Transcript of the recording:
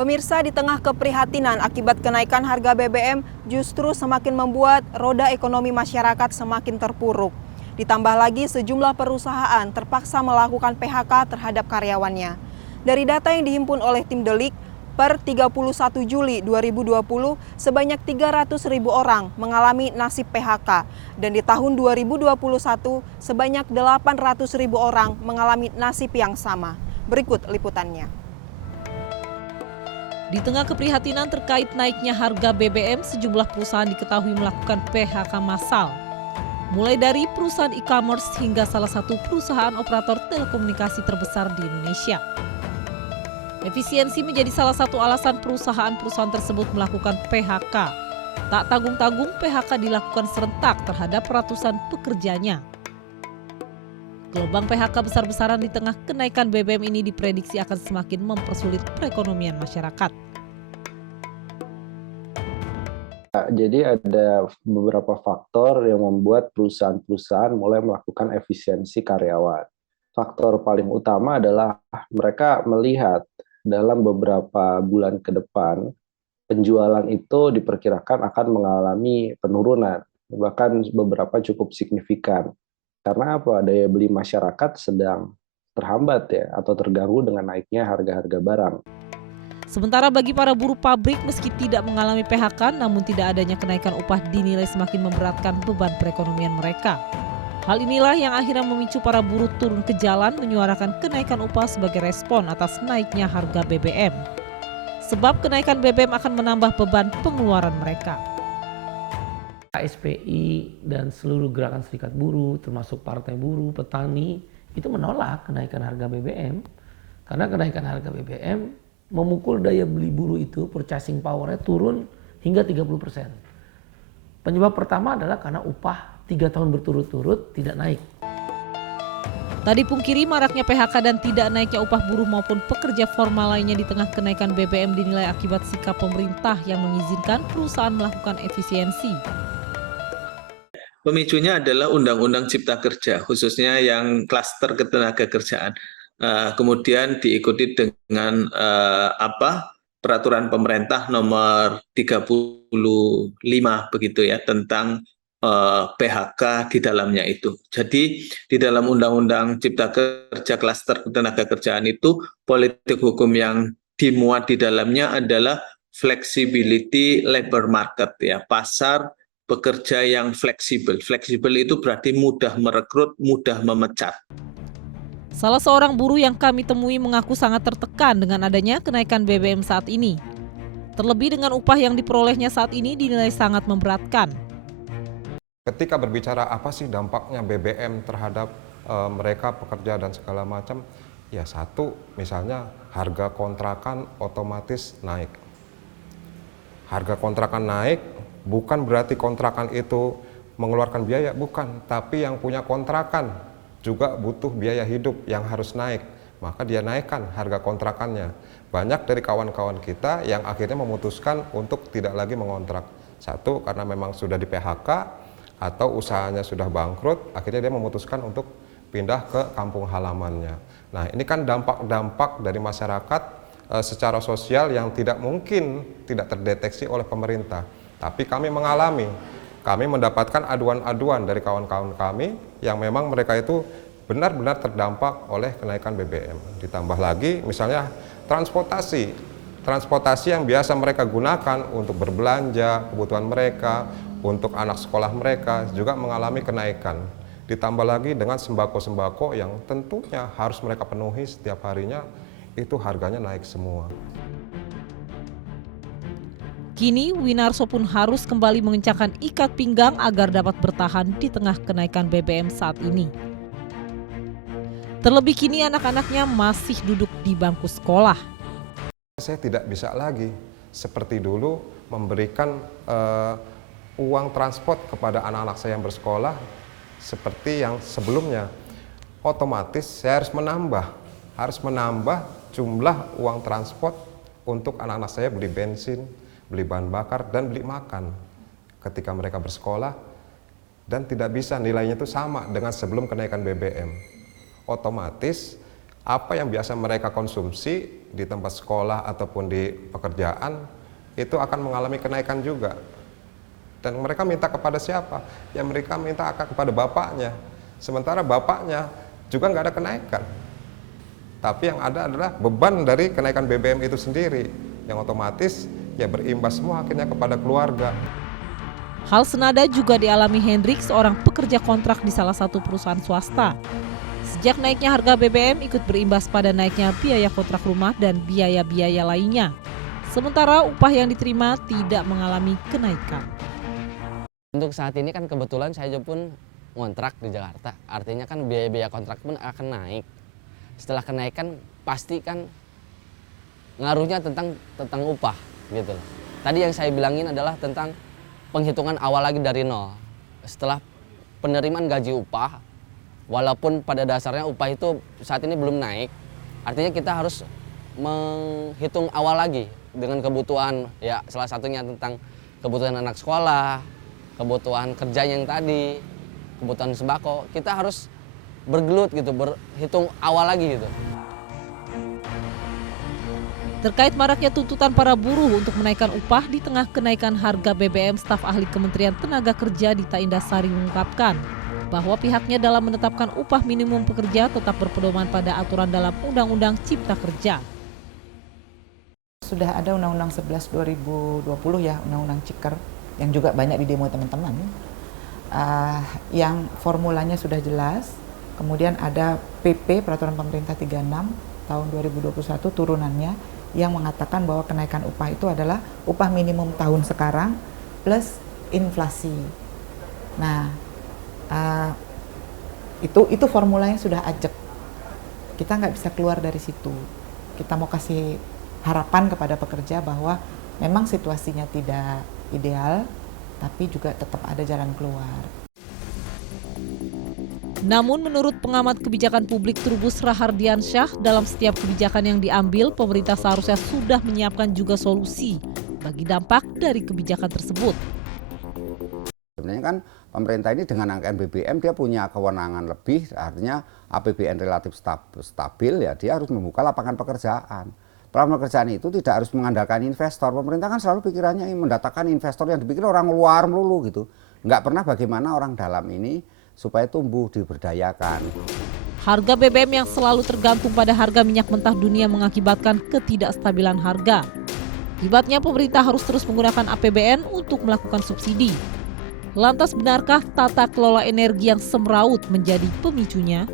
Pemirsa, di tengah keprihatinan akibat kenaikan harga BBM justru semakin membuat roda ekonomi masyarakat semakin terpuruk. Ditambah lagi sejumlah perusahaan terpaksa melakukan PHK terhadap karyawannya. Dari data yang dihimpun oleh tim Delik, per 31 Juli 2020 sebanyak 300.000 orang mengalami nasib PHK dan di tahun 2021 sebanyak 800.000 orang mengalami nasib yang sama. Berikut liputannya. Di tengah keprihatinan terkait naiknya harga BBM, sejumlah perusahaan diketahui melakukan PHK massal. Mulai dari perusahaan e-commerce hingga salah satu perusahaan operator telekomunikasi terbesar di Indonesia. Efisiensi menjadi salah satu alasan perusahaan-perusahaan tersebut melakukan PHK. Tak tanggung-tanggung, PHK dilakukan serentak terhadap ratusan pekerjanya. Gelombang PHK besar-besaran di tengah kenaikan BBM ini diprediksi akan semakin mempersulit perekonomian masyarakat. Jadi ada beberapa faktor yang membuat perusahaan-perusahaan mulai melakukan efisiensi karyawan. Faktor paling utama adalah mereka melihat dalam beberapa bulan ke depan, penjualan itu diperkirakan akan mengalami penurunan, bahkan beberapa cukup signifikan. Karena apa? Daya beli masyarakat sedang terhambat ya, atau terganggu dengan naiknya harga-harga barang. Sementara bagi para buruh pabrik, meski tidak mengalami PHK, namun tidak adanya kenaikan upah dinilai semakin memberatkan beban perekonomian mereka. Hal inilah yang akhirnya memicu para buruh turun ke jalan menyuarakan kenaikan upah sebagai respon atas naiknya harga BBM. Sebab kenaikan BBM akan menambah beban pengeluaran mereka. KSPI dan seluruh gerakan serikat buruh, termasuk partai buruh, petani, itu menolak kenaikan harga BBM. Karena kenaikan harga BBM memukul daya beli buruh itu, purchasing power-nya turun hingga 30%. Penyebab pertama adalah karena upah 3 tahun berturut-turut tidak naik. Tadi pungkiri maraknya PHK dan tidak naiknya upah buruh maupun pekerja formal lainnya di tengah kenaikan BBM dinilai akibat sikap pemerintah yang mengizinkan perusahaan melakukan efisiensi. Pemicunya adalah Undang-Undang Cipta Kerja, khususnya yang klaster ketenagakerjaan. Kemudian diikuti dengan peraturan pemerintah nomor 35 begitu ya, tentang PHK di dalamnya itu. Jadi di dalam Undang-Undang Cipta Kerja klaster ketenagakerjaan itu, politik hukum yang dimuat di dalamnya adalah flexibility labor market ya, pasar pekerja yang fleksibel. Fleksibel itu berarti mudah merekrut, mudah memecat. Salah seorang buruh yang kami temui mengaku sangat tertekan dengan adanya kenaikan BBM saat ini. Terlebih dengan upah yang diperolehnya saat ini dinilai sangat memberatkan. Ketika berbicara apa sih dampaknya BBM terhadap mereka pekerja dan segala macam, ya satu misalnya harga kontrakan otomatis naik. Harga kontrakan naik bukan berarti kontrakan itu mengeluarkan biaya, bukan. Tapi yang punya kontrakan juga butuh biaya hidup yang harus naik. Maka dia naikkan harga kontrakannya. Banyak dari kawan-kawan kita yang akhirnya memutuskan untuk tidak lagi mengontrak. Satu, karena memang sudah di PHK atau usahanya sudah bangkrut, akhirnya dia memutuskan untuk pindah ke kampung halamannya. Nah, ini kan dampak-dampak dari masyarakat secara sosial yang tidak mungkin tidak terdeteksi oleh pemerintah. Tapi kami mendapatkan aduan-aduan dari kawan-kawan kami yang memang mereka itu benar-benar terdampak oleh kenaikan BBM. Ditambah lagi misalnya transportasi yang biasa mereka gunakan untuk berbelanja, kebutuhan mereka, untuk anak sekolah mereka juga mengalami kenaikan. Ditambah lagi dengan sembako-sembako yang tentunya harus mereka penuhi setiap harinya, itu harganya naik semua. Kini, Winarso pun harus kembali mengencangkan ikat pinggang agar dapat bertahan di tengah kenaikan BBM saat ini. Terlebih kini anak-anaknya masih duduk di bangku sekolah. Saya tidak bisa lagi seperti dulu memberikan uang transport kepada anak-anak saya yang bersekolah seperti yang sebelumnya. Otomatis saya harus menambah jumlah uang transport untuk anak-anak saya beli bensin, beli bahan bakar, dan beli makan ketika mereka bersekolah, dan tidak bisa nilainya itu sama dengan sebelum kenaikan BBM. Otomatis apa yang biasa mereka konsumsi di tempat sekolah ataupun di pekerjaan itu akan mengalami kenaikan juga. Dan mereka minta kepada siapa? Ya mereka minta akan kepada bapaknya. Sementara bapaknya juga nggak ada kenaikan. Tapi yang ada adalah beban dari kenaikan BBM itu sendiri, yang otomatis ya berimbas semua akhirnya kepada keluarga. Hal senada juga dialami Hendrik, seorang pekerja kontrak di salah satu perusahaan swasta. Sejak naiknya harga BBM ikut berimbas pada naiknya biaya kontrak rumah dan biaya-biaya lainnya. Sementara upah yang diterima tidak mengalami kenaikan. Untuk saat ini kan kebetulan saya pun ngontrak di Jakarta, artinya kan biaya-biaya kontrak pun akan naik. Setelah kenaikan pasti kan ngaruhnya tentang upah gitu loh. Tadi yang saya bilangin adalah tentang penghitungan awal lagi dari nol. Setelah penerimaan gaji upah, walaupun pada dasarnya upah itu saat ini belum naik, artinya kita harus menghitung awal lagi dengan kebutuhan, ya salah satunya tentang kebutuhan anak sekolah, kebutuhan kerja yang tadi, kebutuhan sembako. Kita harus bergelut gitu, berhitung awal lagi gitu. Terkait maraknya tuntutan para buruh untuk menaikkan upah di tengah kenaikan harga BBM, staf ahli Kementerian Tenaga Kerja Dita Indasari mengungkapkan bahwa pihaknya dalam menetapkan upah minimum pekerja tetap berpedoman pada aturan dalam Undang-Undang Cipta Kerja. Sudah ada Undang-Undang 11 2020 ya, Undang-Undang Ciker, yang juga banyak di demo teman-teman. Yang formulanya sudah jelas, kemudian ada PP, Peraturan Pemerintah 36 tahun 2021 turunannya, yang mengatakan bahwa kenaikan upah itu adalah upah minimum tahun sekarang plus inflasi. Nah, itu formulanya sudah ajak. Kita nggak bisa keluar dari situ. Kita mau kasih harapan kepada pekerja bahwa memang situasinya tidak ideal, tapi juga tetap ada jalan keluar. Namun menurut pengamat kebijakan publik Trubus Rahardiansyah, dalam setiap kebijakan yang diambil, pemerintah seharusnya sudah menyiapkan juga solusi bagi dampak dari kebijakan tersebut. Sebenarnya kan pemerintah ini dengan anggaran BBM dia punya kewenangan lebih, artinya APBN relatif stabil, ya dia harus membuka lapangan pekerjaan. Lapangan pekerjaan itu tidak harus mengandalkan investor. Pemerintah kan selalu pikirannya mendatangkan investor yang dipikir orang luar melulu gitu. Nggak pernah bagaimana orang dalam ini supaya tumbuh diberdayakan. Harga BBM yang selalu tergantung pada harga minyak mentah dunia mengakibatkan ketidakstabilan harga. Akibatnya pemerintah harus terus menggunakan APBN untuk melakukan subsidi. Lantas benarkah tata kelola energi yang semraut menjadi pemicunya?